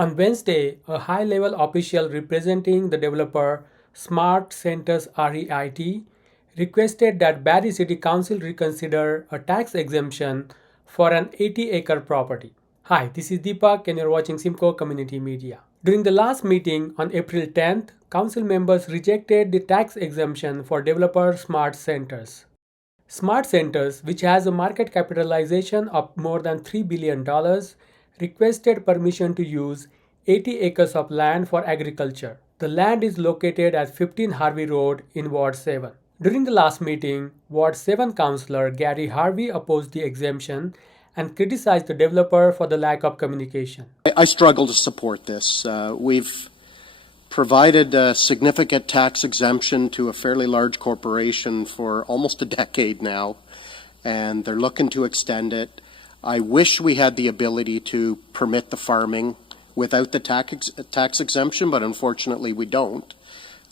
On Wednesday, a high-level official representing the developer SmartCentres REIT requested that Barrie City Council reconsider a tax exemption for an 80-acre property. Hi, this is Deepak and you're watching Simcoe Community Media. During the last meeting on April 10th, council members rejected the tax exemption for developer SmartCentres. SmartCentres, which has a market capitalization of more than $3 billion, requested permission to use 80 acres of land for agriculture. The land is located at 15 Harvie Road in Ward 7. During the last meeting, Ward 7 Councillor Gary Harvey opposed the exemption and criticized the developer for the lack of communication. I struggle to support this. We've provided a significant tax exemption to a fairly large corporation for almost a decade now, and they're looking to extend it. I wish we had the ability to permit the farming without the tax exemption, but unfortunately we don't.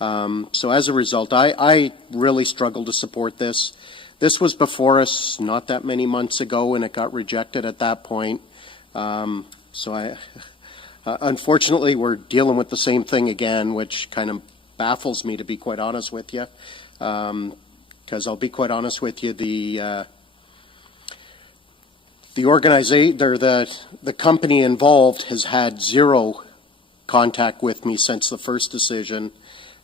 So as a result, I really struggle to support this. This was before us not that many months ago, and it got rejected at that point. Unfortunately, we're dealing with the same thing again, which kind of baffles me, to be quite honest with you. Because I'll be quite honest with you, the organization or the company involved has had zero contact with me since the first decision,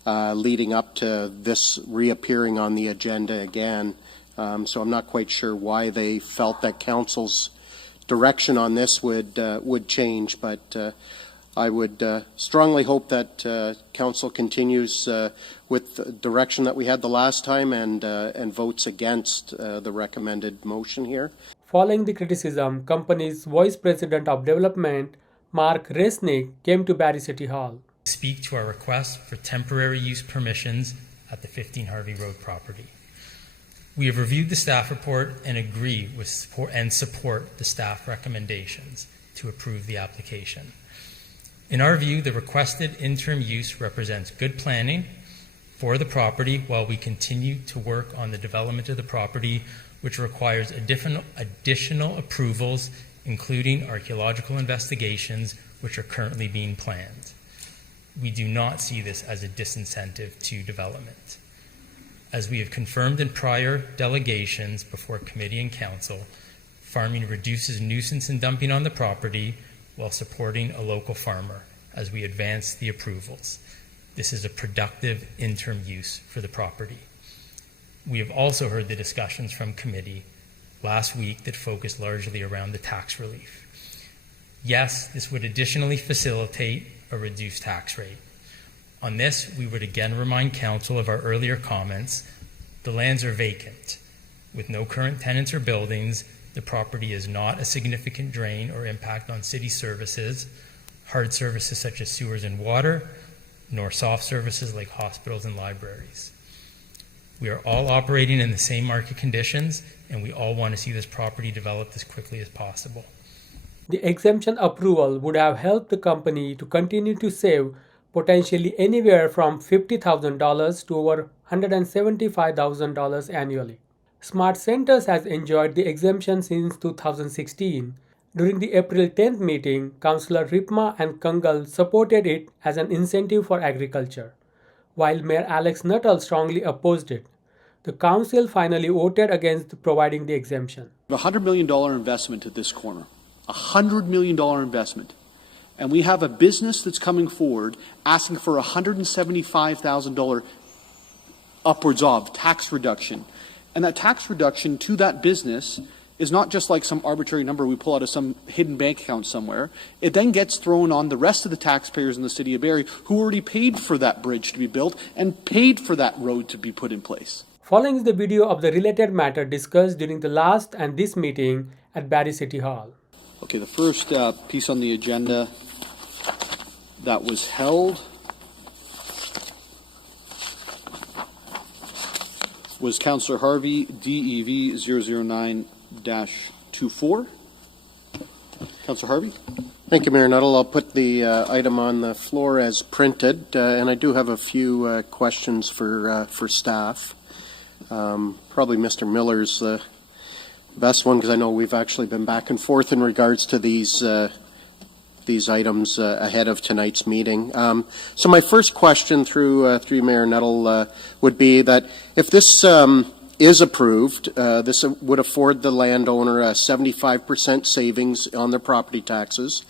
leading up to this reappearing on the agenda again. So I'm not quite sure why they felt that council's direction on this would change, but I would strongly hope that council continues with the direction that we had the last time and votes against the recommended motion here. Following the criticism, company's Vice President of Development, Resnick, came to Barrie City Hall. Speak to our request for temporary use permissions at the 15 Harvie Road property. We have reviewed the staff report and agree with support the staff recommendations to approve the application. In our view, the requested interim use represents good planning for the property while we continue to work on the development of the property, which requires additional approvals, including archaeological investigations, which are currently being planned. We do not see this as a disincentive to development. As we have confirmed in prior delegations before committee and council, farming reduces nuisance and dumping on the property while supporting a local farmer as we advance the approvals. This is a productive interim use for the property. We have also heard the discussions from committee last week that focused largely around the tax relief. Yes, this would additionally facilitate a reduced tax rate. On this, we would again remind council of our earlier comments. The lands are vacant. With no current tenants or buildings, the property is not a significant drain or impact on city services, hard services such as sewers and water, nor soft services like hospitals and libraries. We are all operating in the same market conditions, and we all want to see this property developed as quickly as possible. The exemption approval would have helped the company to continue to save potentially anywhere from $50,000 to over $175,000 annually. SmartCentres has enjoyed the exemption since 2016. During the April 10th meeting, Councillors Riepma and Kungl supported it as an incentive for agriculture, while Mayor Alex Nuttall strongly opposed it. The council finally voted against providing the exemption. A $100 million investment at this corner. $100 million investment. And we have a business that's coming forward asking for $175,000 upwards of tax reduction. And that tax reduction to that business is not just like some arbitrary number we pull out of some hidden bank account somewhere. It then gets thrown on the rest of the taxpayers in the city of Barrie who already paid for that bridge to be built and paid for that road to be put in place. Following is the video of the related matter discussed during the last and this meeting at Barrie City Hall. Okay, the first piece on the agenda that was held was Councillor Harvey, DEV 009-24. Councillor Harvey. Thank you, Mayor Nuttall. I'll put the item on the floor as printed, and I do have a few questions for staff. Probably Mr. Miller's the best one, because I know we've actually been back and forth in regards to these these items ahead of tonight's meeting. So my first question through Mayor Nuttall would be that if this is approved, this would afford the landowner a 75% savings on their property taxes.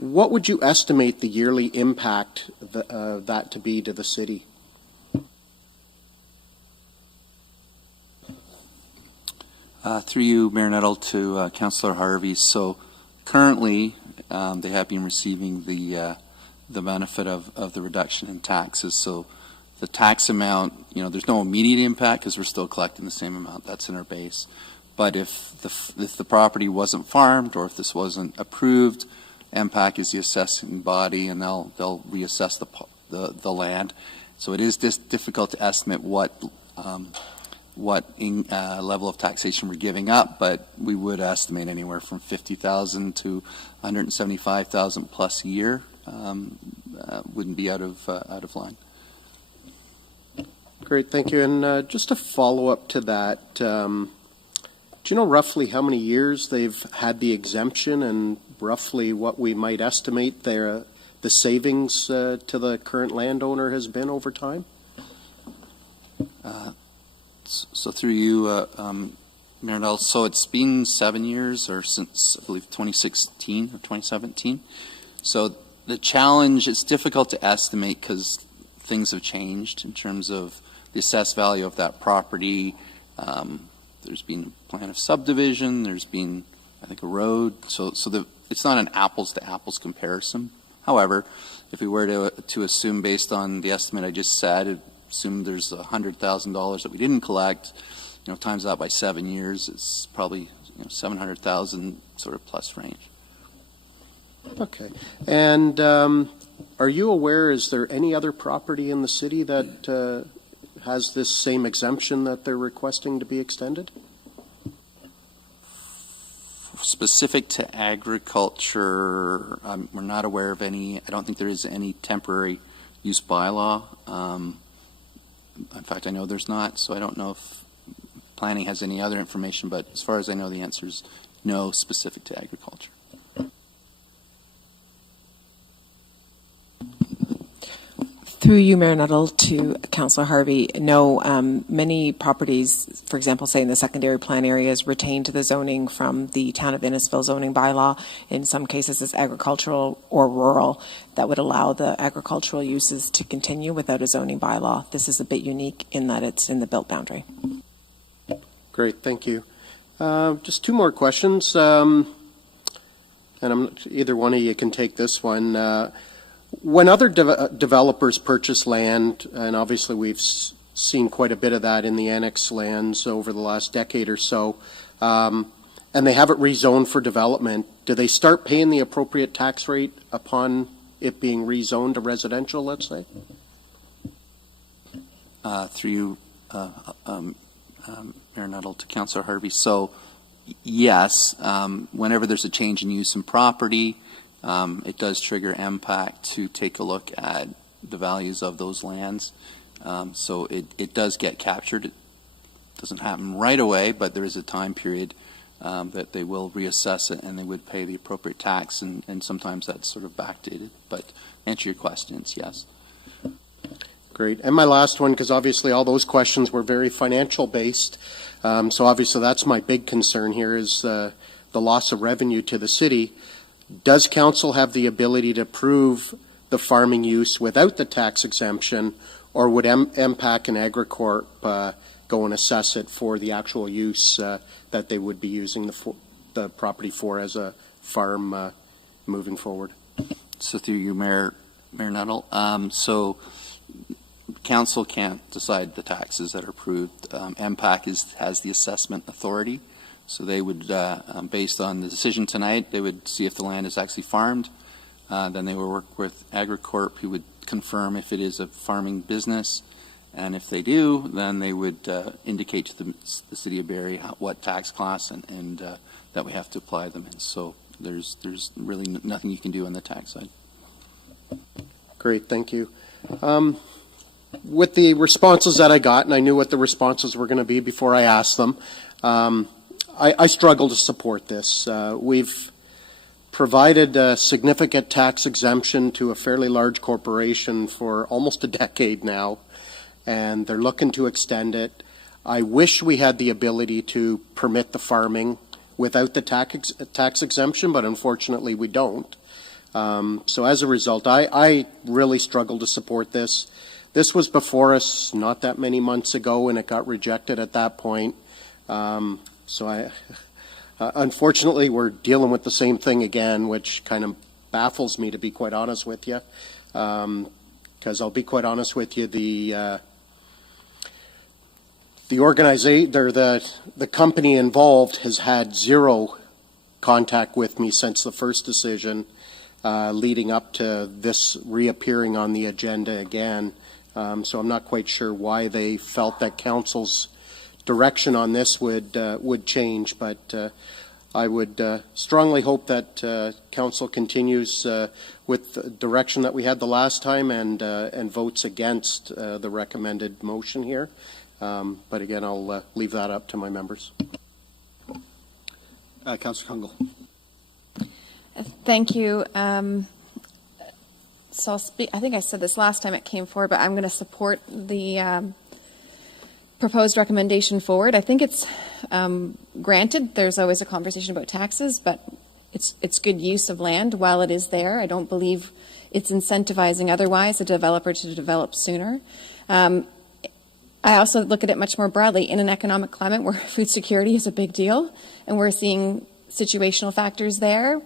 What would you estimate the yearly impact that to be to the city? Through you, Mayor Nuttall, to Councillor Harvey. So currently, they have been receiving the benefit of the reduction in taxes. So the tax amount, there's no immediate impact because we're still collecting the same amount. That's in our base. But if the property wasn't farmed or if this wasn't approved, MPAC is the assessing body, and they'll reassess the land. So it is difficult to estimate what level of taxation we're giving up, but we would estimate anywhere from $50,000 to $175,000 plus a year. Wouldn't be out of line. Great, thank you. And just a follow-up to that, do you know roughly how many years they've had the exemption and roughly what we might estimate the savings to the current landowner has been over time? So through you, Mayor Nuttall, so it's been 7 years, or since, I believe, 2016 or 2017. So the challenge, it's difficult to estimate because things have changed in terms of the assessed value of that property. There's been a plan of subdivision, there's been, I think, a road. So it's not an apples-to-apples comparison. However, if we were to assume, based on the estimate I just said, assume there's $100,000 that we didn't collect, times that by 7 years, it's probably $700,000 sort of plus range. Okay. And are you aware, is there any other property in the city that has this same exemption that they're requesting to be extended? Specific to agriculture, we're not aware of any. I don't think there is any temporary use bylaw. In fact, I know there's not, so I don't know if planning has any other information, but as far as I know, the answer is no, specific to agriculture. Through you, Mayor Nuttall, to Councillor Harvey. No, many properties, for example, say in the secondary plan areas, retain to the zoning from the Town of Innisfil zoning bylaw. In some cases, it's agricultural or rural that would allow the agricultural uses to continue without a zoning bylaw. This is a bit unique in that it's in the built boundary. Great, thank you. Just two more questions, and either one of you can take this one. When other developers purchase land, and obviously we've seen quite a bit of that in the annex lands over the last decade or so, and they have it rezoned for development, do they start paying the appropriate tax rate upon it being rezoned to residential, let's say? Through you, Mayor Nuttall, to Councillor Harvey. So, yes, whenever there's a change in use in property, it does trigger MPAC to take a look at the values of those lands. So it does get captured. It doesn't happen right away, but there is a time period that they will reassess it and they would pay the appropriate tax, and sometimes that's sort of backdated. But to answer your questions, yes. Great. And my last one, because obviously all those questions were very financial based. So obviously that's my big concern here is the loss of revenue to the city. Does council have the ability to approve the farming use without the tax exemption, or would MPAC and AgriCorp go and assess it for the actual use that they would be using the property for as a farm moving forward? So through you, Mayor Nuttall, so council can't decide the taxes that are approved. MPAC has the assessment authority. So they would, based on the decision tonight, they would see if the land is actually farmed. Then they would work with AgriCorp, who would confirm if it is a farming business. And if they do, then they would indicate to the City of Barrie what tax class and that we have to apply them in. So there's really nothing you can do on the tax side. Great, thank you. With the responses that I got, and I knew what the responses were going to be before I asked them, I struggle to support this. We've provided a significant tax exemption to a fairly large corporation for almost a decade now, and they're looking to extend it. I wish we had the ability to permit the farming without the tax exemption, but unfortunately we don't. So as a result, I really struggle to support this. This was before us not that many months ago, and it got rejected at that point. Unfortunately, we're dealing with the same thing again, which kind of baffles me, to be quite honest with you. Because I'll be quite honest with you, the organization, or the company involved, has had zero contact with me since the first decision, leading up to this reappearing on the agenda again. So I'm not quite sure why they felt that council's direction on this would change, but I would strongly hope that council continues with the direction that we had the last time and votes against the recommended motion here. But again, I'll leave that up to my members. Councillor Kungl. Thank you. So I'll speak. I think I said this last time it came forward, but I'm going to support the proposed recommendation forward. I think it's granted. There's always a conversation about taxes, but it's good use of land while it is there. I don't believe it's incentivizing otherwise a developer to develop sooner. I also look at it much more broadly in an economic climate where food security is a big deal, and we're seeing situational factors there.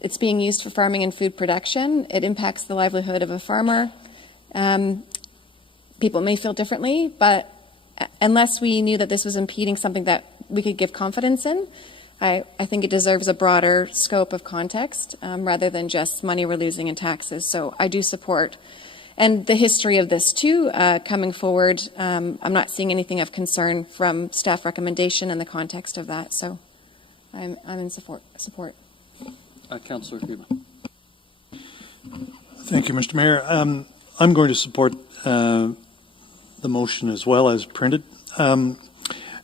It's being used for farming and food production. It impacts the livelihood of a farmer. People may feel differently, but unless we knew that this was impeding something that we could give confidence in, I think it deserves a broader scope of context rather than just money we're losing in taxes. So I do support. And the history of this too, coming forward, I'm not seeing anything of concern from staff recommendation in the context of that. So I'm in support. Councillor Riepma. Thank you, Mr. Mayor. I'm going to support the motion as well as printed. And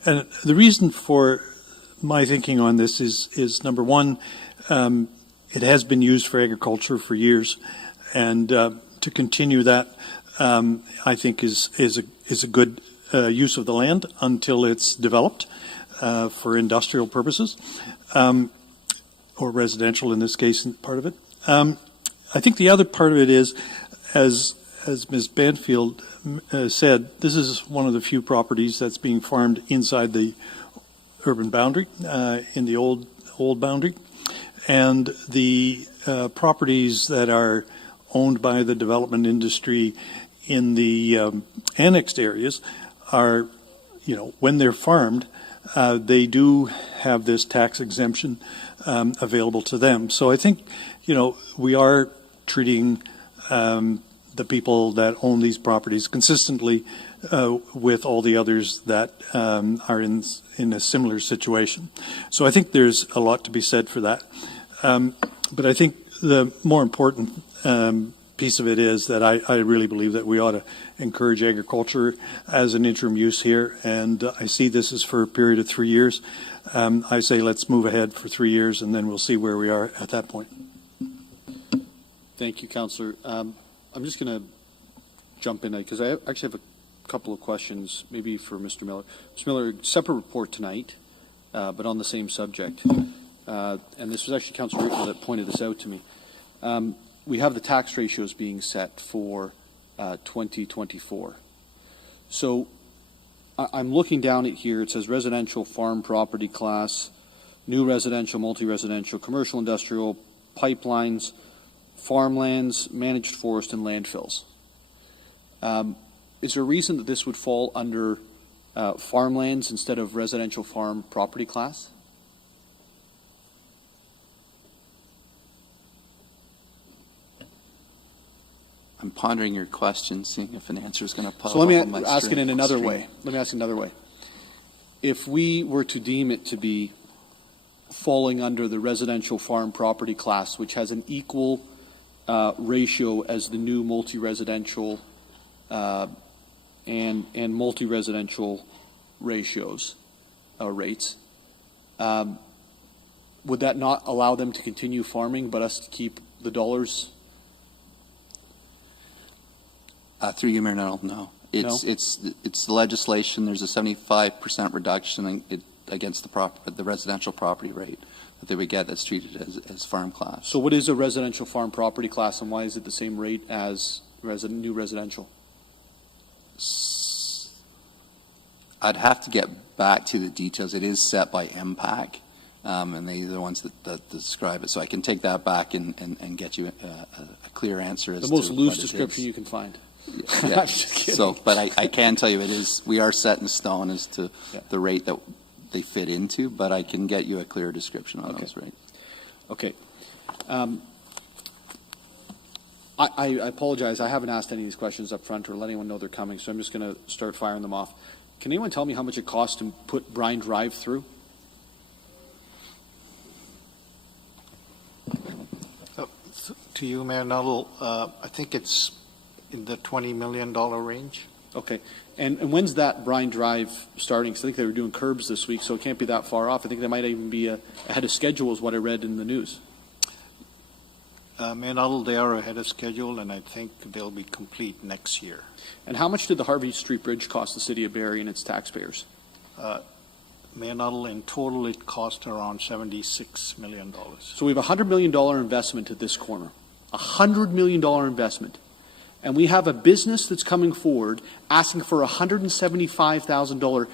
the reason for my thinking on this is number one, it has been used for agriculture for years, and to continue that, I think is a good use of the land until it's developed for industrial purposes. Or residential in this case, part of it. I think the other part of it is, as Ms. Banfield said, this is one of the few properties that's being farmed inside the urban boundary, in the old boundary. And the properties that are owned by the development industry in the annexed areas are, when they're farmed, they do have this tax exemption available to them. So I think, we are treating the people that own these properties consistently with all the others that are in a similar situation. So I think there's a lot to be said for that. But I think the more important piece of it is that I really believe that we ought to encourage agriculture as an interim use here, and I see this as for a period of 3 years. I say let's move ahead for 3 years, and then we'll see where we are at that point. Thank you, Councillor. I'm just going to jump in because I actually have a couple of questions, maybe for Mr. Miller. Mr. Miller, separate report tonight, but on the same subject. And this was actually Councillor Riepma that pointed this out to me. We have the tax ratios being set for 2024. So I'm looking down at here. It says residential farm property class, new residential, multi-residential, commercial, industrial, pipelines, farmlands, managed forest, and landfills. Is there a reason that this would fall under farmlands instead of residential farm property class? I'm pondering your question, seeing if an answer is going to pop up. So let me on my ask it in another screen. way. Let me ask it another way. If we were to deem it to be falling under the residential farm property class, which has an equal ratio as the new multi-residential and multi-residential ratios, rates, would that not allow them to continue farming, but us to keep the dollars? Through you, Mayor Nuttall, no. It's the legislation. There's a 75% reduction against the residential property rate that they would get that's treated as farm class. So what is a residential farm property class, and why is it the same rate as new residential? I'd have to get back to the details. It is set by MPAC, and they're the ones that describe it. So I can take that back and get you a clear answer as to the most loose what it description is. You can find. Yeah. I'm just kidding. So, but I can tell you we are set in stone as to the rate that they fit into, but I can get you a clear description on those rates. Okay. I apologize. I haven't asked any of these questions up front or let anyone know they're coming, so I'm just going to start firing them off. Can anyone tell me how much it costs to put Brine Drive through? To you, Mayor Nuttall, I think it's in the $20 million range. Okay. And when's that Brine Drive starting? Because I think they were doing curbs this week, so it can't be that far off. I think they might even be ahead of schedule is what I read in the news. Mayor Nuttall, they are ahead of schedule, and I think they'll be complete next year. And how much did the Harvie Street Bridge cost the city of Barrie and its taxpayers? Mayor Nuttall, in total, it cost around $76 million. So we have a $100 million investment at this corner. A $100 million investment. And we have a business that's coming forward asking for a $175,000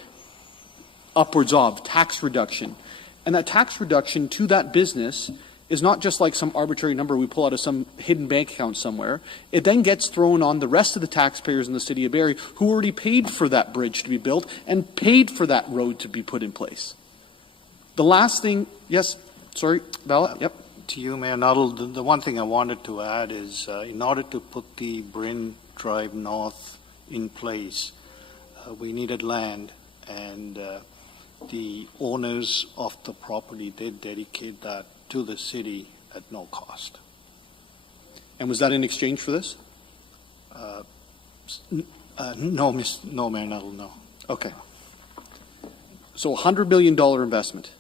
upwards of tax reduction. And that tax reduction to that business is not just like some arbitrary number we pull out of some hidden bank account somewhere. It then gets thrown on the rest of the taxpayers in the city of Barrie who already paid for that bridge to be built and paid for that road to be put in place. The last thing, yes, sorry, Ballot, yep. To you, Mayor Nuttall, the one thing I wanted to add is in order to put the Bryn Drive North in place, we needed land, and the owners of the property did dedicate that to the city at no cost. And was that in exchange for this? No, Mayor Nuttall, no. Okay. So $100 million investment.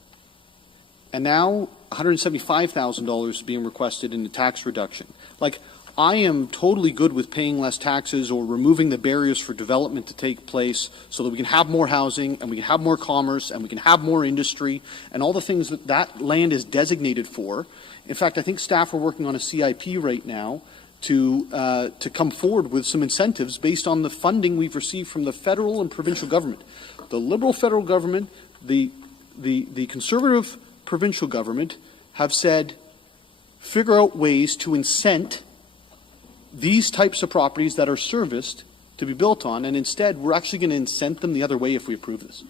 And now $175,000 is being requested in the tax reduction. Like, I am totally good with paying less taxes or removing the barriers for development to take place so that we can have more housing and we can have more commerce and we can have more industry and all the things that that land is designated for. In fact, I think staff are working on a CIP right now to come forward with some incentives based on the funding we've received from the federal and provincial government. The Liberal federal government, the Conservative provincial government have said, figure out ways to incent these types of properties that are serviced to be built on, and instead we're actually going to incent them the other way if we approve this.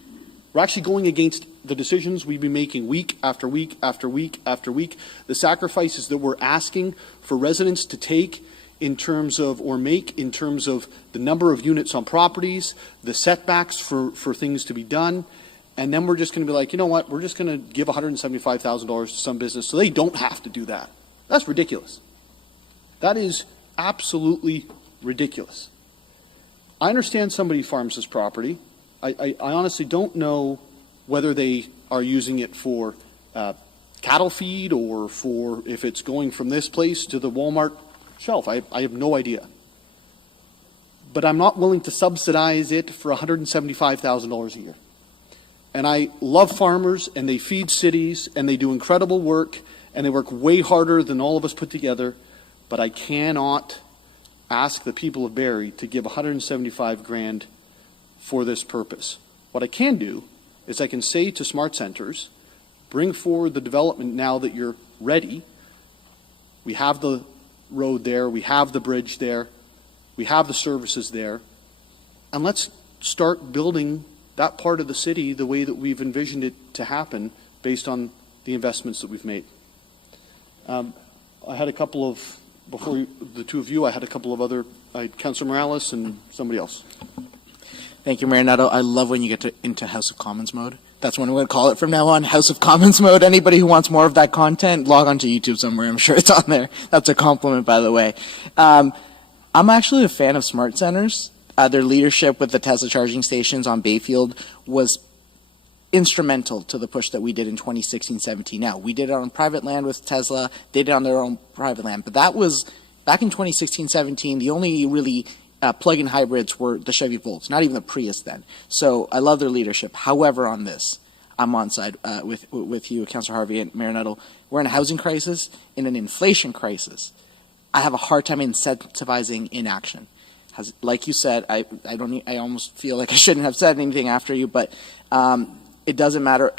We're actually going against the decisions we've been making week after week after week after week, the sacrifices that we're asking for residents to take in terms of, or make in terms of the number of units on properties, the setbacks for things to be done. And then we're just going to be like, you know what, we're just going to give $175,000 to some business so they don't have to do that. That's ridiculous. That is absolutely ridiculous. I understand somebody farms this property. I honestly don't know whether they are using it for cattle feed or for if it's going from this place to the Walmart shelf. I have no idea. But I'm not willing to subsidize it for $175,000 a year. And I love farmers, and they feed cities, and they do incredible work, and they work way harder than all of us put together. But I cannot ask the people of Barrie to give $175,000 for this purpose. What I can do is I can say to SmartCentres, bring forward the development now that you're ready. We have the road there, we have the bridge there, we have the services there, and let's start building that part of the city the way that we've envisioned it to happen based on the investments that we've made. I had a couple of, before the two of you, I had a couple of other, Councillor Morales and somebody else. Thank you, Mayor Nuttall. I love when you get into House of Commons mode. That's what I'm going to call it from now on, House of Commons mode. Anybody who wants more of that content, log on to YouTube somewhere. I'm sure it's on there. That's a compliment, by the way. I'm actually a fan of SmartCentres. Their leadership with the Tesla charging stations on Bayfield was instrumental to the push that we did in 2016-17. Now, we did it on private land with Tesla, they did it on their own private land, but that was back in 2016-17, the only really plug-in hybrids were the Chevy Volts, not even the Prius then. So I love their leadership. However, on this, I'm on side with you, Councillor Harvey and Mayor Nuttall. We're in a housing crisis, in an inflation crisis. I have a hard time incentivizing inaction. Like you said, I almost feel like I shouldn't have said anything after you, but it doesn't matter.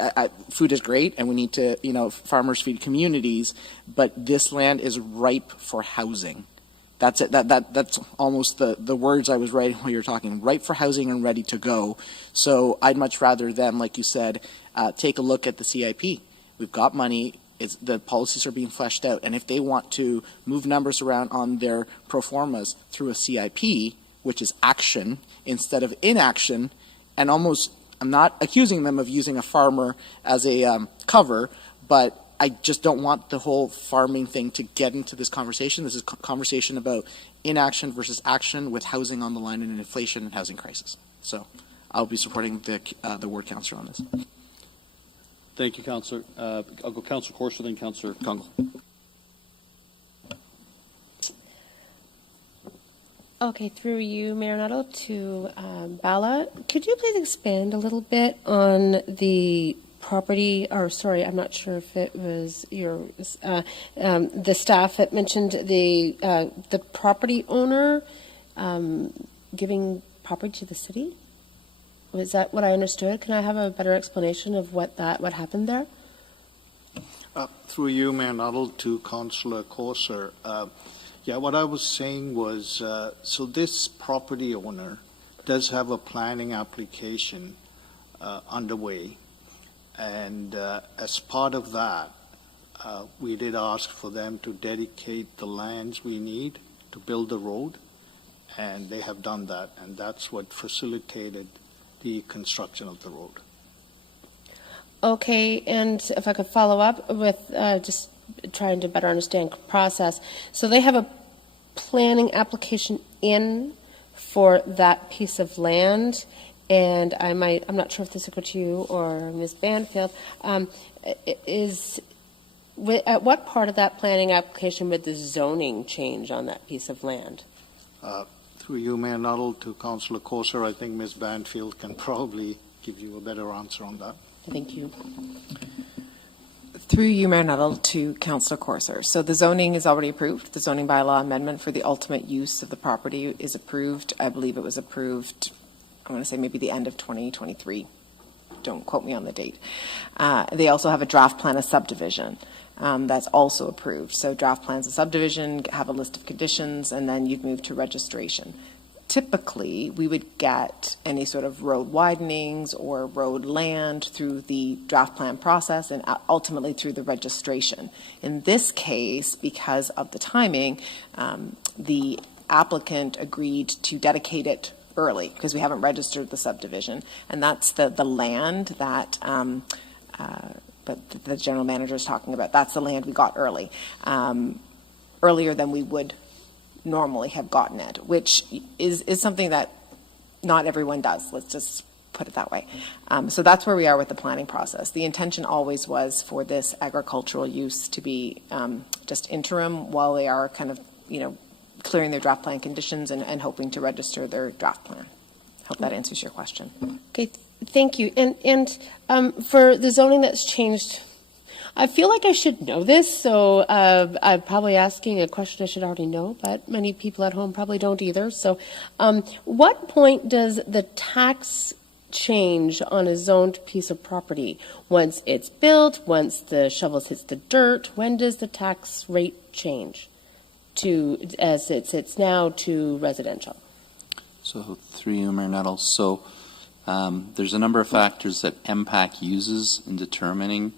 Food is great, and we need to, farmers feed communities, but this land is ripe for housing. That's it. That's almost the words I was writing while you were talking. Ripe for housing and ready to go. So I'd much rather them, like you said, take a look at the CIP. We've got money. The policies are being fleshed out. And if they want to move numbers around on their pro formas through a CIP, which is action instead of inaction, and almost, I'm not accusing them of using a farmer as a cover, but I just don't want the whole farming thing to get into this conversation. This is a conversation about inaction versus action with housing on the line and an inflation and housing crisis. So I'll be supporting the ward councillor on this. Thank you, Councillor. I'll go Councillor Corser, then Councillor Kungl. Okay, through you, Mayor Nuttall, to Bala. Could you please expand a little bit on the property, or sorry, I'm not sure if it was your the staff that mentioned the property owner giving property to the city? Was that what I understood? Can I have a better explanation of what happened there? Through you, Mayor Nuttall, to Councillor Corser. Yeah, what I was saying was, so this property owner does have a planning application underway, and as part of that, we did ask for them to dedicate the lands we need to build the road, and they have done that, and that's what facilitated the construction of the road. Okay, and if I could follow up with just trying to better understand process. So they have a planning application in for that piece of land, and I'm not sure if this will go to you or Ms. Banfield. At what part of that planning application would the zoning change on that piece of land? Through you, Mayor Nuttall, to Councillor Corser, I think Ms. Banfield can probably give you a better answer on that. Thank you. Through you, Mayor Nuttall, to Councillor Corser. So the zoning is already approved. The zoning bylaw amendment for the ultimate use of the property is approved. I believe it was approved, I want to say maybe the end of 2023. Don't quote me on the date. They also have a draft plan of subdivision. That's also approved. So draft plans of subdivision have a list of conditions, and then you'd move to registration. Typically, we would get any sort of road widenings or road land through the draft plan process and ultimately through the registration. In this case, because of the timing, the applicant agreed to dedicate it early because we haven't registered the subdivision, and that's the land that but the general manager is talking about. That's the land we got early, earlier than we would normally have gotten it, which is something that not everyone does. Let's just put it that way. So that's where we are with the planning process. The intention always was for this agricultural use to be just interim while they are kind of, clearing their draft plan conditions and hoping to register their draft plan. Hope that answers your question. Okay, thank you. And for the zoning that's changed, I feel like I should know this, so I'm probably asking a question I should already know, but many people at home probably don't either. So what point does the tax change on a zoned piece of property? Once it's built, once the shovels hits the dirt, when does the tax rate change to, as it's now, to residential? So through you, Mayor Nuttall. So there's a number of factors that MPAC uses in determining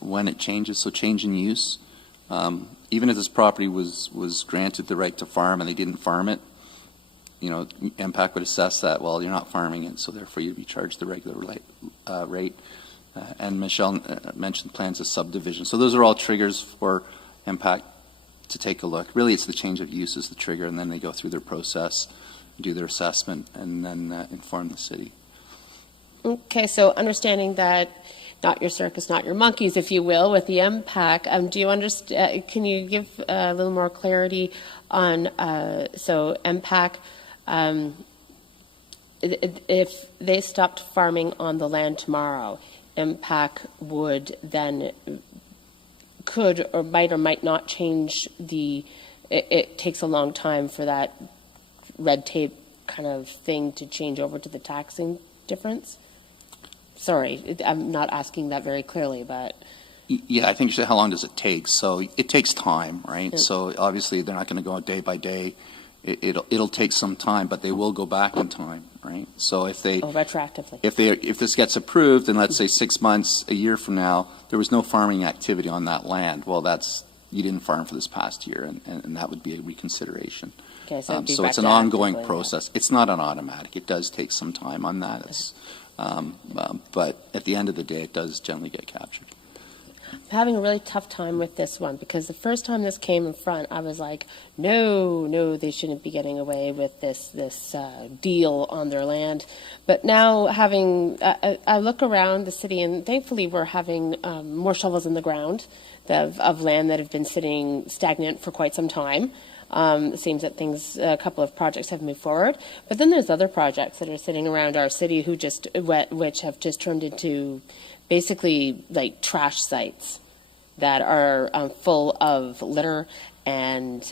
when it changes. So change in use. Even if this property was granted the right to farm and they didn't farm it, MPAC would assess that, well, you're not farming it, so therefore you'd be charged the regular rate. And Michelle mentioned plans of subdivision. So those are all triggers for MPAC to take a look. Really, it's the change of use is the trigger, and then they go through their process, do their assessment, and then inform the city. Okay, so understanding that not your circus, not your monkeys, if you will, with the MPAC, do you understand? Can you give a little more clarity on so MPAC? If they stopped farming on the land tomorrow, MPAC would then could or might not change the. It takes a long time for that red tape kind of thing to change over to the taxing difference. Sorry, I'm not asking that very clearly, but. Yeah, I think you said how long does it take? So it takes time, right? Yeah. So obviously they're not going to go day by day. It'll take some time, but they will go back in time, right? So if they retroactively, if this gets approved, and let's say 6 months, a year from now, there was no farming activity on that land. Well, you didn't farm for this past year, and that would be a reconsideration. Okay, so, So it's an ongoing process. It's not an automatic. It does take some time on that. It's, but at the end of the day, it does generally get captured. I'm having a really tough time with this one because the first time this came in front, I was like, no, they shouldn't be getting away with this deal on their land. But now having, I look around the city, and thankfully we're having more shovels in the ground of land that have been sitting stagnant for quite some time. It seems that a couple of projects have moved forward, but then there's other projects that are sitting around our city which have just turned into basically like trash sites that are full of litter and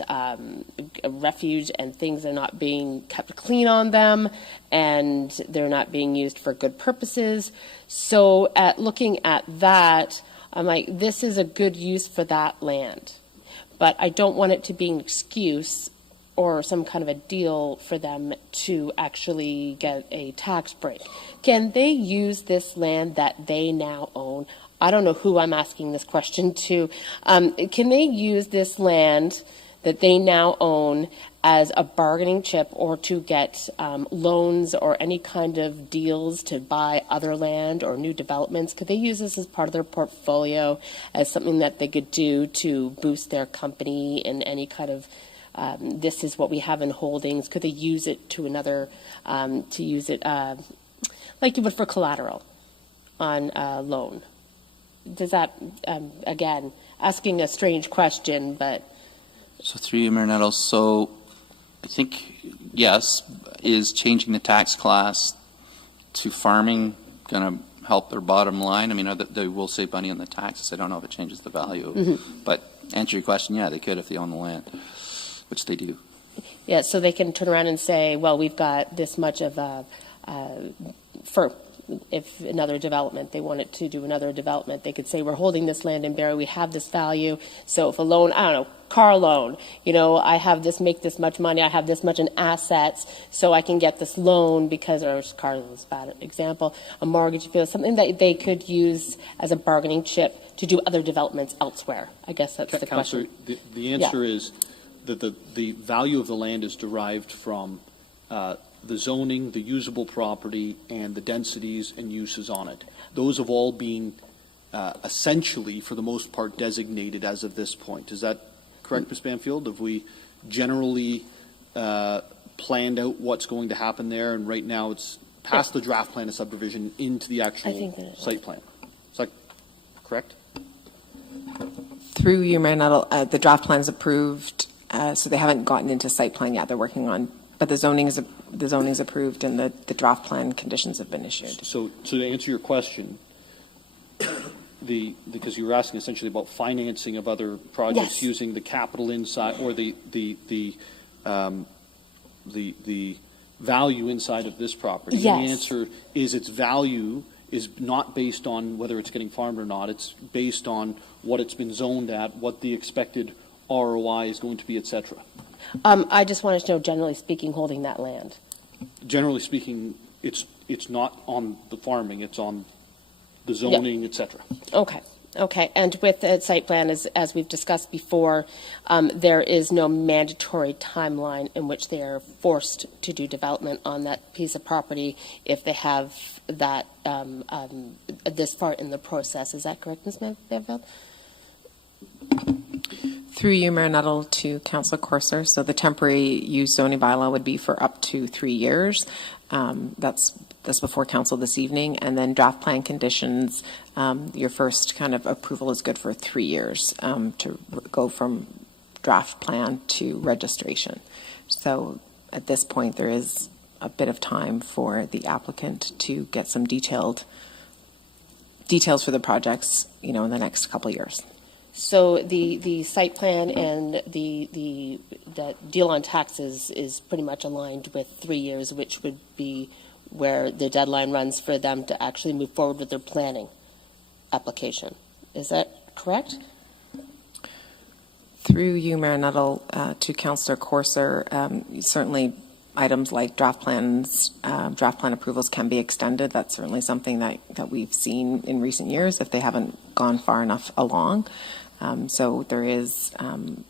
refuge, and things are not being kept clean on them, and they're not being used for good purposes. So looking at that, I'm like, this is a good use for that land. But I don't want it to be an excuse or some kind of a deal for them to actually get a tax break. Can they use this land that they now own? I don't know who I'm asking this question to. Can they use this land that they now own as a bargaining chip, or to get loans or any kind of deals to buy other land or new developments? Could they use this as part of their portfolio, as something that they could do to boost their company in any kind of, this is what we have in holdings? Could they use it to another, like you would for collateral on a loan? Does that, again, asking a strange question, but. So through you, Mayor Nuttall, so I think, yes, is changing the tax class to farming going to help their bottom line? I mean, they will save money on the taxes. I don't know if it changes the value. Mm-hmm. But answer your question, yeah, they could if they own the land, which they do. Yeah, so they can turn around and say, well, we've got this much of for if another development, they wanted to do another development, they could say, we're holding this land in Barrie, we have this value. So if a loan, I don't know, car loan, I have this, make this much money, I have this much in assets, so I can get this loan because, or car loan is a bad example, a mortgage, something that they could use as a bargaining chip to do other developments elsewhere. I guess that's the question. Councillor, the answer is that the value of the land is derived from the zoning, the usable property, and the densities and uses on it. Those have all been essentially, for the most part, designated as of this point. Is that correct, Ms. Banfield? Have we generally planned out what's going to happen there, and right now it's past the draft plan of subdivision into the actual site plan? Is that correct? Through you, Mayor Nuttall, the draft plan is approved, so they haven't gotten into site plan yet. They're working on, but the zoning is approved, and the draft plan conditions have been issued. So to answer your question, because you were asking essentially about financing of other projects using the capital inside, or the value inside of this property. Yes. And the answer is its value is not based on whether it's getting farmed or not. It's based on what it's been zoned at, what the expected ROI is going to be, et cetera. I just wanted to know, generally speaking, holding that land. Generally speaking, it's not on the farming, it's on the zoning, et cetera. Okay. And with the site plan, as we've discussed before, there is no mandatory timeline in which they are forced to do development on that piece of property if they have that this far in the process. Is that correct, Ms. Banfield? Through you, Mayor Nuttall, to Councillor Courser. So the temporary use zoning bylaw would be for up to 3 years. That's this before council this evening, and then draft plan conditions, your first kind of approval is good for 3 years to go from draft plan to registration. So at this point, there is a bit of time for the applicant to get some details for the projects, in the next couple of years. So the site plan and the deal on taxes is pretty much aligned with 3 years, which would be where the deadline runs for them to actually move forward with their planning application. Is that correct? Through you, Mayor Nuttall, to Councillor Corser, certainly items like draft plan approvals can be extended. That's certainly something that we've seen in recent years if they haven't gone far enough along. So there is, and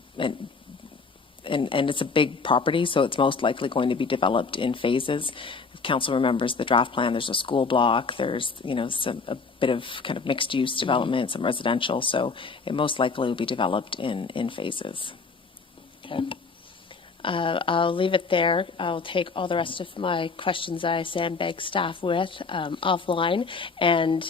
it's a big property, so it's most likely going to be developed in phases. If council remembers the draft plan, there's a school block, there's, a bit of kind of mixed use development, some residential, so it most likely will be developed in phases. Okay. I'll leave it there. I'll take all the rest of my questions I sandbag staff with offline. And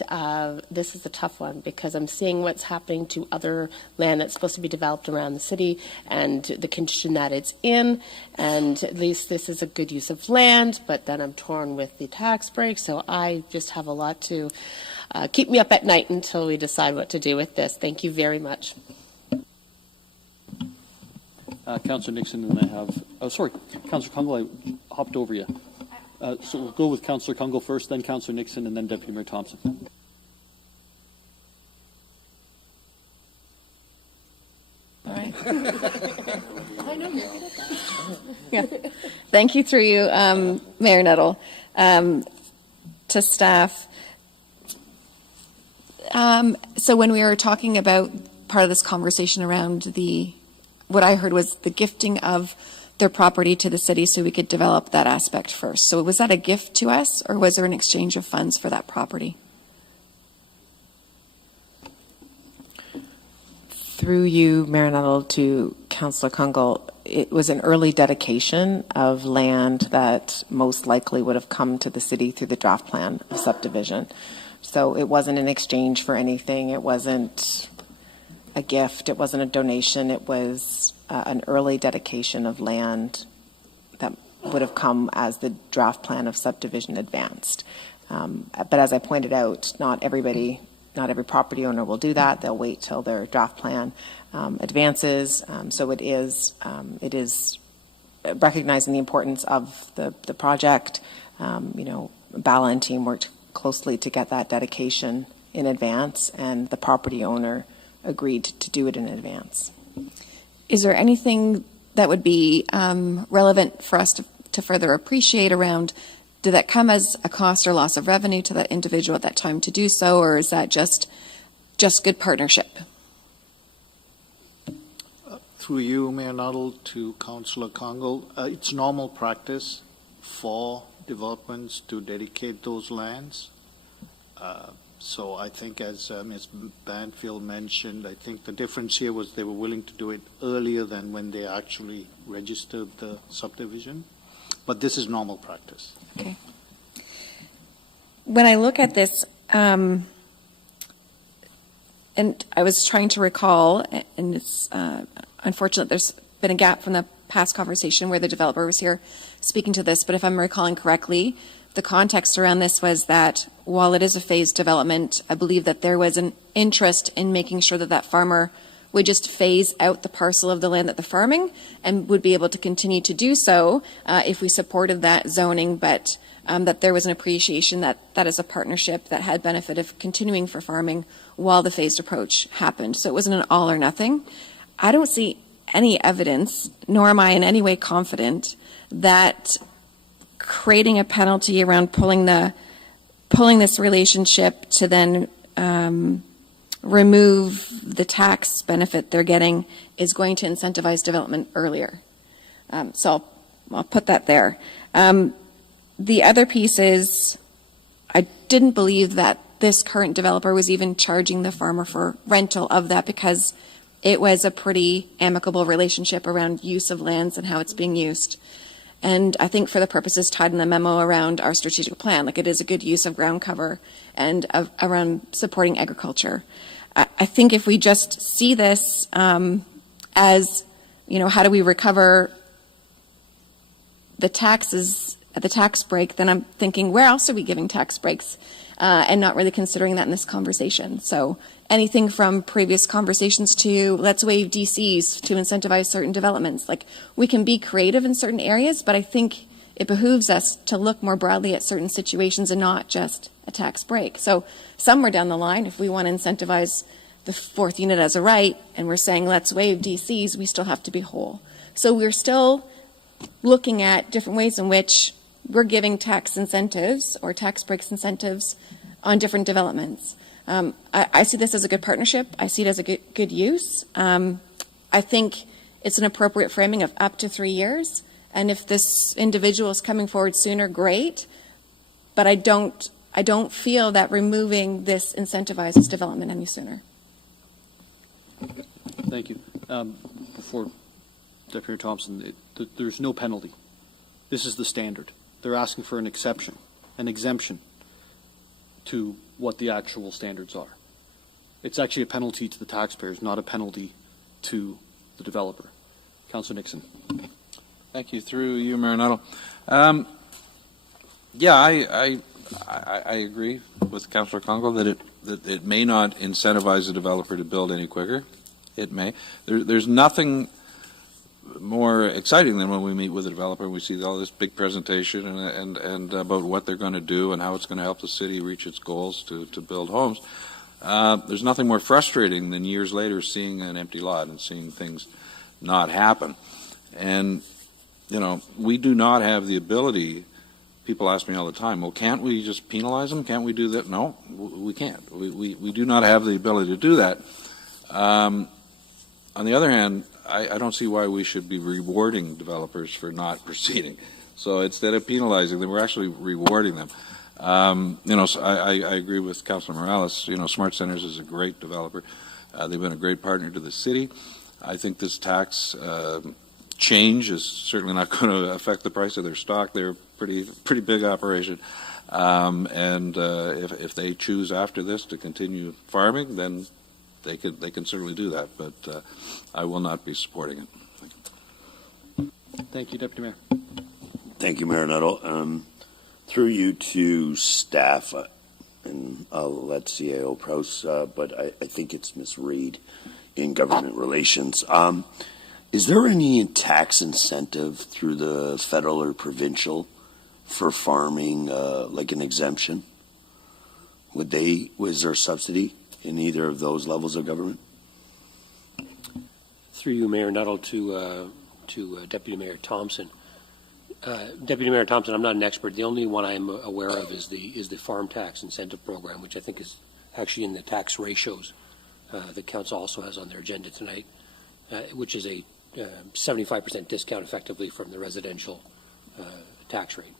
this is a tough one because I'm seeing what's happening to other land that's supposed to be developed around the city and the condition that it's in. And at least this is a good use of land, but then I'm torn with the tax break. So I just have a lot to keep me up at night until we decide what to do with this. Thank you very much. Councillor Nixon, and I have, Councillor Kungl, I hopped over you. So we'll go with Councillor Kungl first, then Councillor Nixon, and then Deputy Mayor Thompson. All right. Yeah. Thank you through you, Mayor Nuttall, to staff. So when we were talking about part of this conversation around what I heard was the gifting of their property to the city so we could develop that aspect first. So was that a gift to us, or was there an exchange of funds for that property? Through you, Mayor Nuttall, to Councillor Kungl, it was an early dedication of land that most likely would have come to the city through the draft plan of subdivision. So it wasn't an exchange for anything. It wasn't a gift. It wasn't a donation. It was an early dedication of land that would have come as the draft plan of subdivision advanced. But as I pointed out, not every property owner will do that. They'll wait till their draft plan advances. So it is recognizing the importance of the project. Bala and team worked closely to get that dedication in advance, and the property owner agreed to do it in advance. Is there anything that would be relevant for us to further appreciate around, did that come as a cost or loss of revenue to that individual at that time to do so, or is that just good partnership? Through you, Mayor Nuttall, to Councillor Kungl, it's normal practice for developments to dedicate those lands. So I think, as Ms. Banfield mentioned, I think the difference here was they were willing to do it earlier than when they actually registered the subdivision. But this is normal practice. Okay. When I look at this, and I was trying to recall, and it's unfortunate there's been a gap from the past conversation where the developer was here speaking to this, but if I'm recalling correctly, the context around this was that while it is a phased development, I believe that there was an interest in making sure that that farmer would just phase out the parcel of the land that they're farming and would be able to continue to do so if we supported that zoning, but that there was an appreciation that that is a partnership that had benefit of continuing for farming while the phased approach happened. So it wasn't an all or nothing. I don't see any evidence, nor am I in any way confident, that creating a penalty around pulling this relationship to then remove the tax benefit they're getting is going to incentivize development earlier. So I'll put that there. The other piece is I didn't believe that this current developer was even charging the farmer for rental of that, because it was a pretty amicable relationship around use of lands and how it's being used. And I think for the purposes tied in the memo around our strategic plan, like it is a good use of ground cover and around supporting agriculture. I think if we just see this as, you know, how do we recover the taxes at the tax break, then I'm thinking, where else are we giving tax breaks? And not really considering that in this conversation. So anything from previous conversations to let's waive DCs to incentivize certain developments. Like, we can be creative in certain areas, but I think it behooves us to look more broadly at certain situations and not just a tax break. So somewhere down the line, if we want to incentivize the fourth unit as a right, and we're saying let's waive DCs, we still have to be whole. So we're still looking at different ways in which we're giving tax incentives or tax breaks incentives on different developments. I see this as a good partnership. I see it as a good use. I think it's an appropriate framing of up to 3 years. And if this individual is coming forward sooner, great. But I don't feel that removing this incentivizes development any sooner. Thank you. Before Deputy Thompson, there's no penalty. This is the standard. They're asking for an exception, an exemption to what the actual standards are. It's actually a penalty to the taxpayers, not a penalty to the developer. Councillor Nixon. Thank you. Through you, Mayor Nuttall. Yeah, I agree with Councillor Kungl that it may not incentivize the developer to build any quicker. It may. There's nothing more exciting than when we meet with a developer and we see all this big presentation and about what they're going to do and how it's going to help the city reach its goals to build homes. There's nothing more frustrating than years later seeing an empty lot and seeing things not happen. And, you know, we do not have the ability. People ask me all the time, well, can't we just penalize them? Can't we do that? No, we can't. We do not have the ability to do that. On the other hand, I don't see why we should be rewarding developers for not proceeding. So instead of penalizing them, we're actually rewarding them. You know, so I agree with Councillor Morales. You know, SmartCentres is a great developer. They've been a great partner to the city. I think this tax change is certainly not going to affect the price of their stock. They're a pretty big operation. And if they choose after this to continue farming, then they can certainly do that, but I will not be supporting it. Thank you, Deputy Mayor. Thank you, Mayor Nuttall. Through you to staff, and I'll let CAO Prowse, but I think it's Ms. Reed in government relations. Is there any tax incentive through the federal or provincial for farming, like an exemption? Was there a subsidy in either of those levels of government? Through you, Mayor Nuttall, to Deputy Mayor Thompson. Deputy Mayor Thompson, I'm not an expert. The only one I'm aware of is the farm tax incentive program, which I think is actually in the tax ratios that Council also has on their agenda tonight, which is a 75% discount effectively from the residential tax rate.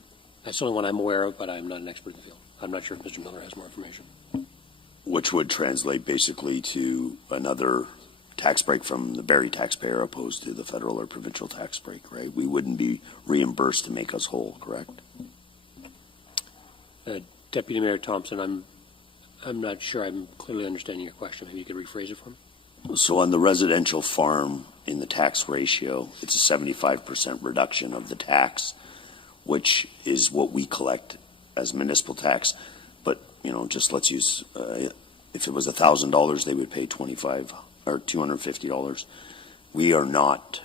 That's the only one I'm aware of, but I'm not an expert in the field. I'm not sure if Mr. Miller has more information. Which would translate basically to another tax break from the Barrie taxpayer opposed to the federal or provincial tax break, right? We wouldn't be reimbursed to make us whole, correct? Deputy Mayor Thompson, I'm not sure I'm clearly understanding your question. Maybe you could rephrase it for me. So on the residential farm in the tax ratio, it's a 75% reduction of the tax, which is what we collect as municipal tax. But, you know, just let's use, if it was $1,000, they would pay $25 or $250. We are not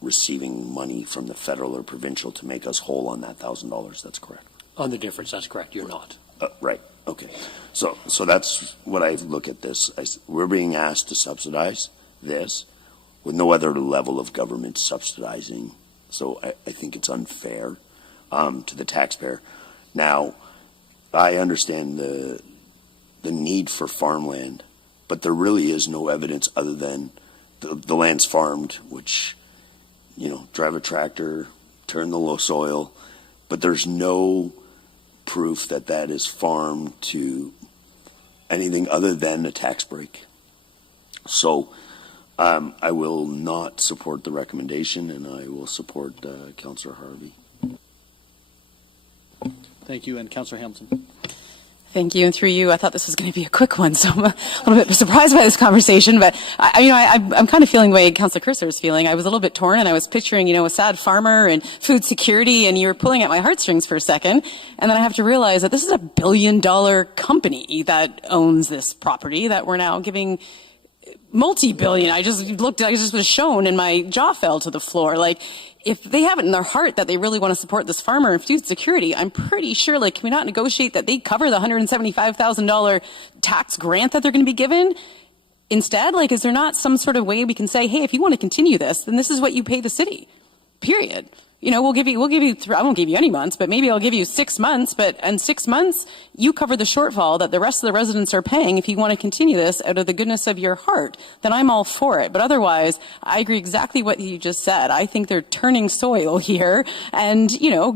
receiving money from the federal or provincial to make us whole on that $1,000. That's correct. On the difference, that's correct. You're not. Right. Okay. So that's what I look at this. We're being asked to subsidize this with no other level of government subsidizing. So I think it's unfair to the taxpayer. Now, I understand the need for farmland, but there really is no evidence other than the land's farmed, which, you know, drive a tractor, turn the low soil, but there's no proof that that is farmed to anything other than a tax break. So I will not support the recommendation, and I will support Councillor Harvey. Thank you. And Councillor Hamilton. Thank you. And through you, I thought this was going to be a quick one, so I'm a little bit surprised by this conversation. But I'm kind of feeling the way Councillor Cruiser is feeling. I was a little bit torn, and I was picturing, a sad farmer and food security, and you were pulling at my heartstrings for a second. And then I have to realize that this is a $1 billion company that owns this property that we're now giving multi-billion. I just was shown, and my jaw fell to the floor. Like, if they have it in their heart that they really want to support this farmer and food security, I'm pretty sure, can we not negotiate that they cover the $175,000 tax grant that they're going to be given? Instead, is there not some sort of way we can say, hey, if you want to continue this, then this is what you pay the city, period. We'll give you, I won't give you any months, but maybe I'll give you 6 months, but in 6 months, you cover the shortfall that the rest of the residents are paying. If you want to continue this out of the goodness of your heart, then I'm all for it. But otherwise, I agree exactly what you just said. I think they're turning soil here and,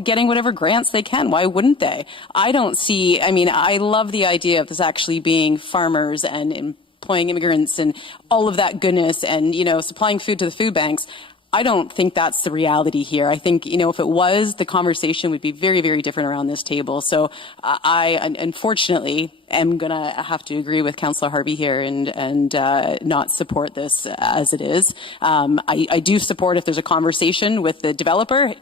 getting whatever grants they can. Why wouldn't they? I love the idea of this actually being farmers and employing immigrants and all of that goodness and, supplying food to the food banks. I don't think that's the reality here. I think, if it was, the conversation would be very, very different around this table. So I unfortunately am going to have to agree with Councillor Harvey here and not support this as it is. I do support if there's a conversation with the developer.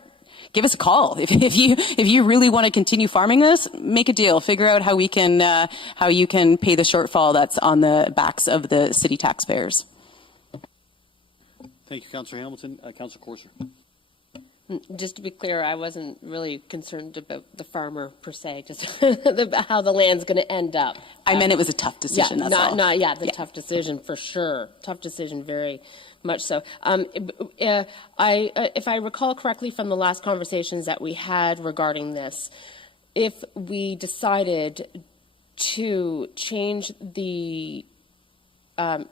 Give us a call. If you really want to continue farming this, make a deal. Figure out how you can pay the shortfall that's on the backs of the city taxpayers. Thank you, Councillor Hamilton. Councillor Corser. Just to be clear, I wasn't really concerned about the farmer per se, just how the land's going to end up. I meant it was a tough decision. Yeah, that's all. Tough decision for sure. Tough decision, very much so. If I recall correctly from the last conversations that we had regarding this, if we decided to change the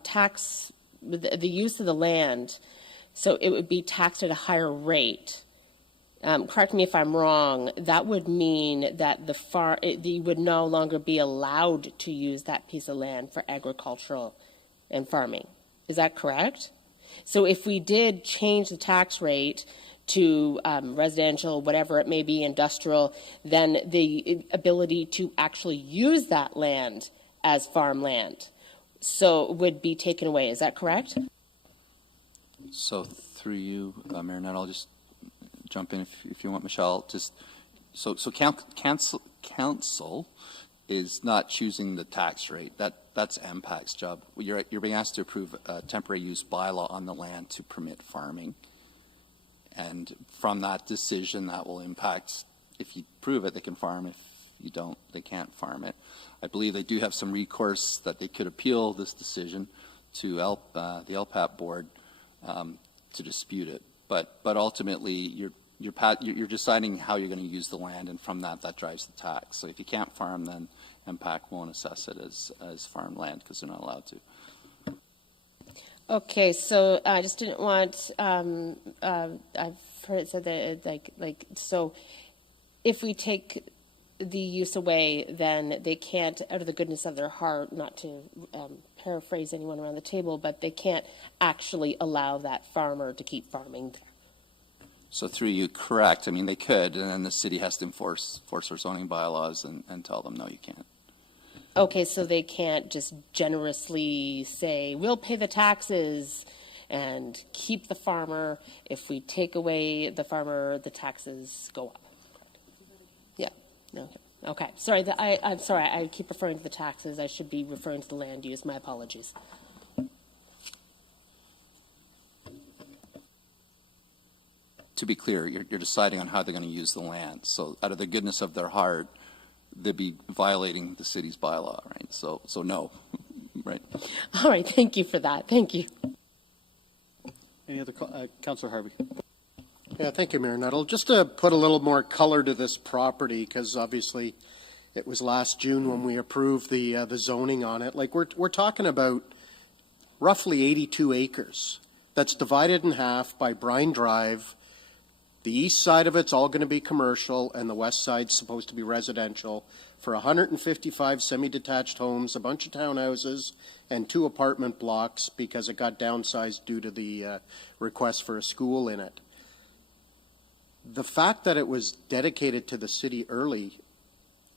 tax, the use of the land, so it would be taxed at a higher rate. Correct me if I'm wrong. That would mean that you would no longer be allowed to use that piece of land for agricultural and farming. Is that correct? So if we did change the tax rate to residential, whatever it may be, industrial, then the ability to actually use that land as farmland would be taken away. Is that correct? So through you, Mayor Nuttall, I'll just jump in if you want, Michelle. Council is not choosing the tax rate. That's MPAC's job. You're being asked to approve a temporary use bylaw on the land to permit farming. And from that decision, that will impact, if you prove it, they can farm. If you don't, they can't farm it. I believe they do have some recourse that they could appeal this decision to the LPAP board to dispute it. But ultimately, you're deciding how you're going to use the land, and from that drives the tax. So if you can't farm, then MPAC won't assess it as farm land because they're not allowed to. Okay, so I just didn't want. I've heard it said that so, if we take the use away, then they can't, out of the goodness of their heart, not to paraphrase anyone around the table, but they can't actually allow that farmer to keep farming there. So through you, correct. I mean, they could, and then the city has to enforce our zoning bylaws and tell them, no, you can't. Okay, so they can't just generously say, we'll pay the taxes and keep the farmer. If we take away the farmer, the taxes go up. Yeah. Okay. Sorry, I'm sorry. I keep referring to the taxes. I should be referring to the land use. My apologies. To be clear, you're deciding on how they're going to use the land. So out of the goodness of their heart, they'd be violating the city's bylaw, right? So no, right? All right. Thank you for that. Thank you. Any other Councillor Harvey? Yeah, thank you, Mayor Nuttall. Just to put a little more color to this property, because obviously it was last June when we approved the zoning on it. Like we're talking about roughly 82 acres. That's divided in half by Brine Drive. The east side of it's all going to be commercial, and the west side's supposed to be residential for 155 semi-detached homes, a bunch of townhouses, and 2 apartment blocks because it got downsized due to the request for a school in it. The fact that it was dedicated to the city early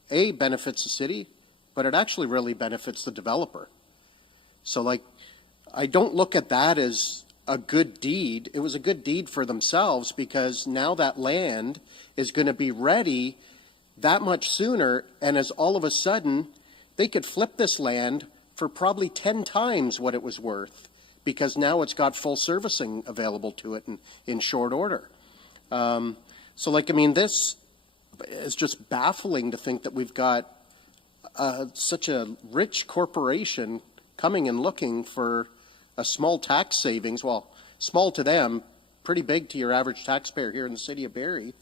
benefits the city, but it actually really benefits the developer. So like, I don't look at that as a good deed. It was a good deed for themselves because now that land is going to be ready that much sooner, and as all of a sudden, they could flip this land for probably 10 times what it was worth because now it's got full servicing available to it in short order. So like, I mean, this is just baffling to think that we've got such a rich corporation coming and looking for a small tax savings. Well, small to them, pretty big to your average taxpayer here in the city of Barrie.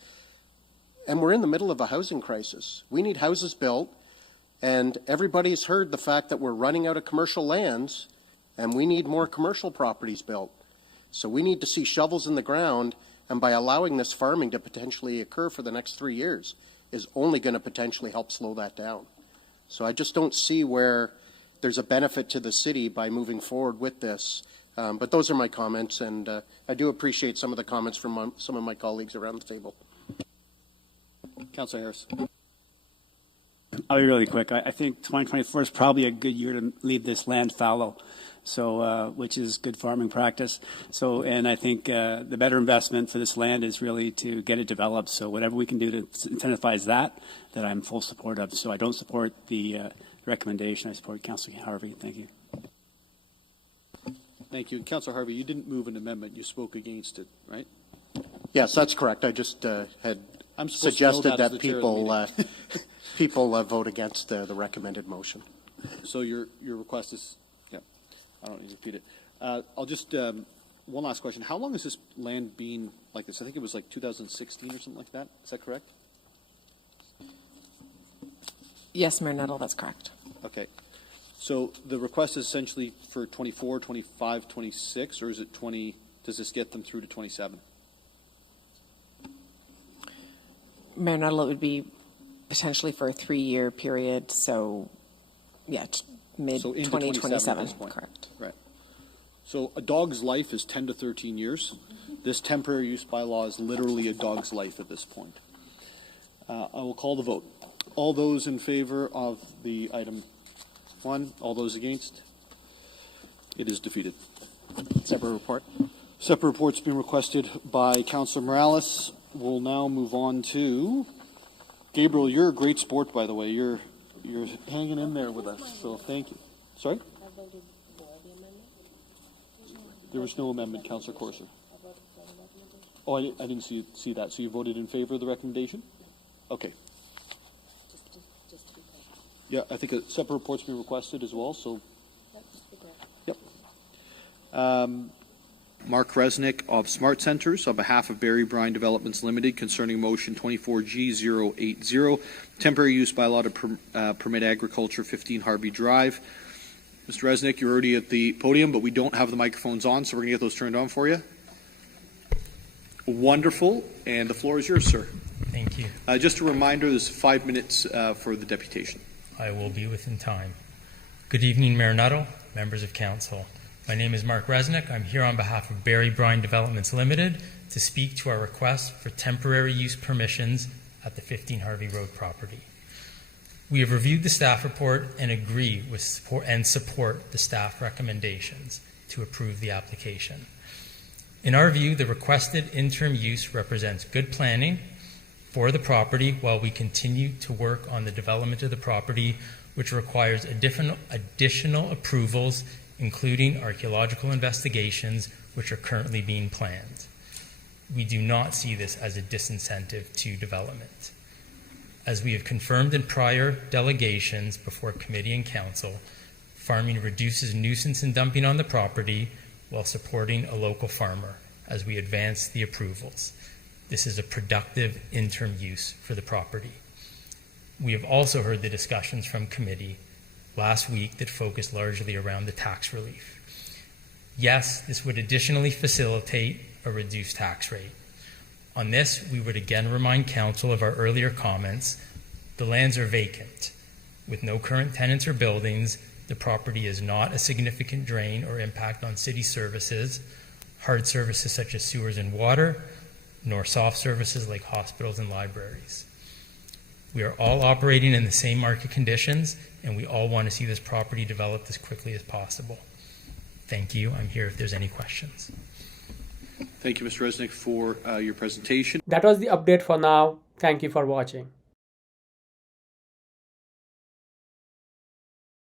And we're in the middle of a housing crisis. We need houses built, and everybody's heard the fact that we're running out of commercial lands, and we need more commercial properties built. So we need to see shovels in the ground, and by allowing this farming to potentially occur for the next 3 years is only going to potentially help slow that down. So I just don't see where there's a benefit to the city by moving forward with this. But those are my comments, and I do appreciate some of the comments from some of my colleagues around the table. Councillor Harris. I'll be really quick. I think 2024 is probably a good year to leave this land fallow, so which is good farming practice. So, and I think the better investment for this land is really to get it developed. So whatever we can do to incentivize that I'm full support of. So I don't support the recommendation. I support Councillor Harvey. Thank you. Thank you. Councillor Harvey, you didn't move an amendment. You spoke against it, right? Yes, that's correct. I just had suggested that people vote against the recommended motion. So your request is, yeah, I don't need to repeat it. I'll just, one last question. How long has this land been like this? I think it was like 2016 or something like that. Is that correct? Yes, Mayor Nuttall, that's correct. Okay. So the request is essentially for 24, 25, 26, or is it 20? Does this get them through to 27? Mayor Nuttall, it would be potentially for a 3-year period. So, yeah, mid-2027. Correct. Right. So a dog's life is 10 to 13 years. This temporary use bylaw is literally a dog's life at this point. I will call the vote. All those in favor of the item 1, all those against? It is defeated. Separate report. Separate report's been requested by Councillor Morales. We'll now move on to Gabriel. You're a great sport, by the way. You're hanging in there with us, so thank you. Sorry? There was no amendment, Councillor Corser. Oh, I didn't see that. So you voted in favor of the recommendation? Okay. Yeah, I think a separate report's been requested as well, so. Yep. Mark Resnick of SmartCentres on behalf of Barrie Brine Developments Limited concerning motion 24G080, temporary use bylaw to permit agriculture, 15 Harvie Drive. Mr. Resnick, you're already at the podium, but we don't have the microphones on, so we're going to get those turned on for you. Wonderful, and the floor is yours, sir. Thank you. Just a reminder, there's 5 minutes for the deputation. I will be within time. Good evening, Mayor Nuttall, members of council. My name is Mark Resnick. I'm here on behalf of Barrie Brine Developments Limited to speak to our request for temporary use permissions at the 15 Harvie Road property. We have reviewed the staff report and agree with support the staff recommendations to approve the application. In our view, the requested interim use represents good planning for the property while we continue to work on the development of the property, which requires additional approvals, including archaeological investigations, which are currently being planned. We do not see this as a disincentive to development. As we have confirmed in prior delegations before committee and council, farming reduces nuisance and dumping on the property while supporting a local farmer as we advance the approvals. This is a productive interim use for the property. We have also heard the discussions from committee last week that focused largely around the tax relief. Yes, this would additionally facilitate a reduced tax rate. On this, we would again remind council of our earlier comments. The lands are vacant. With no current tenants or buildings, the property is not a significant drain or impact on city services, hard services such as sewers and water, nor soft services like hospitals and libraries. We are all operating in the same market conditions, and we all want to see this property developed as quickly as possible. Thank you. I'm here if there's any questions. Thank you, Mr. Resnick, for your presentation. That was the update for now. Thank you for watching.